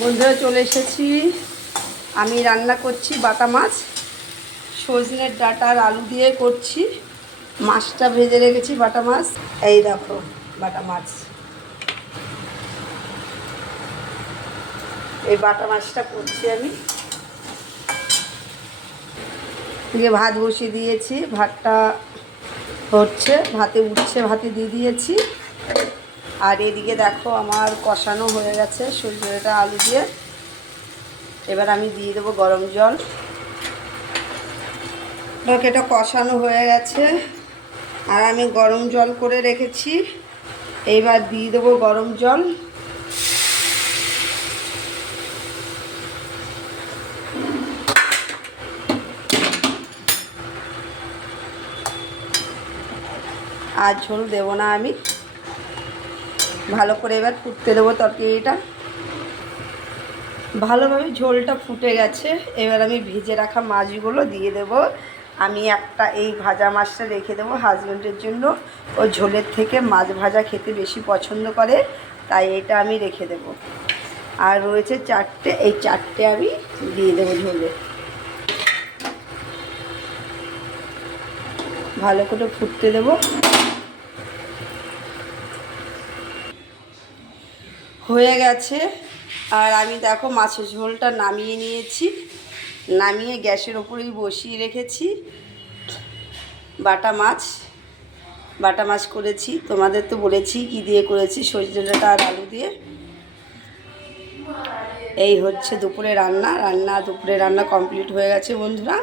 বন্ধুরা চলে এসেছি। আমি রান্না করছি বাটা মাছ, সজনের ডাঁটা আর আলু দিয়ে করছি। মাছটা ভেজে রেখেছি, বাটা মাছ। এই দেখো বাটা মাছ, এই বাটা মাছটা করছি আমি। দিয়ে ভাত বসিয়ে দিয়েছি, ভাতটা হচ্ছে, ভাতে উঠছে, ভাতে দিয়ে দিয়েছি। আর এদিকে দেখো আমার কষানো হয়ে গেছে সজনেটা আলু দিয়ে। এবার আমি দিয়ে দেবো গরম জল। এটা কষানো হয়ে গেছে আর আমি গরম জল করে রেখেছি। এইবার দিয়ে দেবো গরম জল। আর ঝোল দেবো না আমি, ভালো করে এবার ফুটতে দেবো তরকারিটা। ভালোভাবে ঝোলটা ফুটে গেছে। এবার আমি ভেজে রাখা মাছগুলো দিয়ে দেব। আমি একটা এই ভাজা মাছটা রেখে দেবো হাজব্যান্ডের জন্য। ও ঝোলের থেকে মাছ ভাজা খেতে বেশি পছন্দ করে, তাই এটা আমি রেখে দেব। আর রয়েছে চারটে, এই চারটে আমি দিয়ে দেবো ঝোলে। ভালো করে ফুটতে দেব। হয়ে গেছে। আর আমি দেখো মাছের ঝোলটা নামিয়ে নিয়েছি, নামিয়ে গ্যাসের ওপরেই বসিয়ে রেখেছি। বাটা মাছ করেছি, তোমাদের তো বলেছি কি দিয়ে করেছি, সজনে ডাঁটা আর আলু দিয়ে। এই হচ্ছে দুপুরে দুপুরে রান্না কমপ্লিট হয়ে গেছে বন্ধুরা।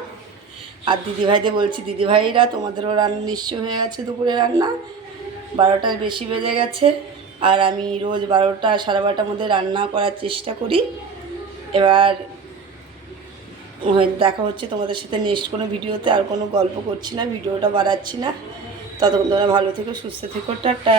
আর দিদিভাইদের বলছি, দিদিভাইরা তোমাদেরও রান্না নিশ্চয় হয়ে গেছে দুপুরে রান্না। 12টার বেশি বেজে গেছে। আর আমি রোজ 12টা 12:30টার মধ্যে রান্না করার চেষ্টা করি। এবার দেখা হচ্ছে তোমাদের সাথে নেক্সট কোনো ভিডিওতে। আর কোনো গল্প করছি না, ভিডিওটা বাড়াচ্ছি না। ততক্ষণ তোমরা ভালো থেকো, সুস্থ থেকো, টাটা।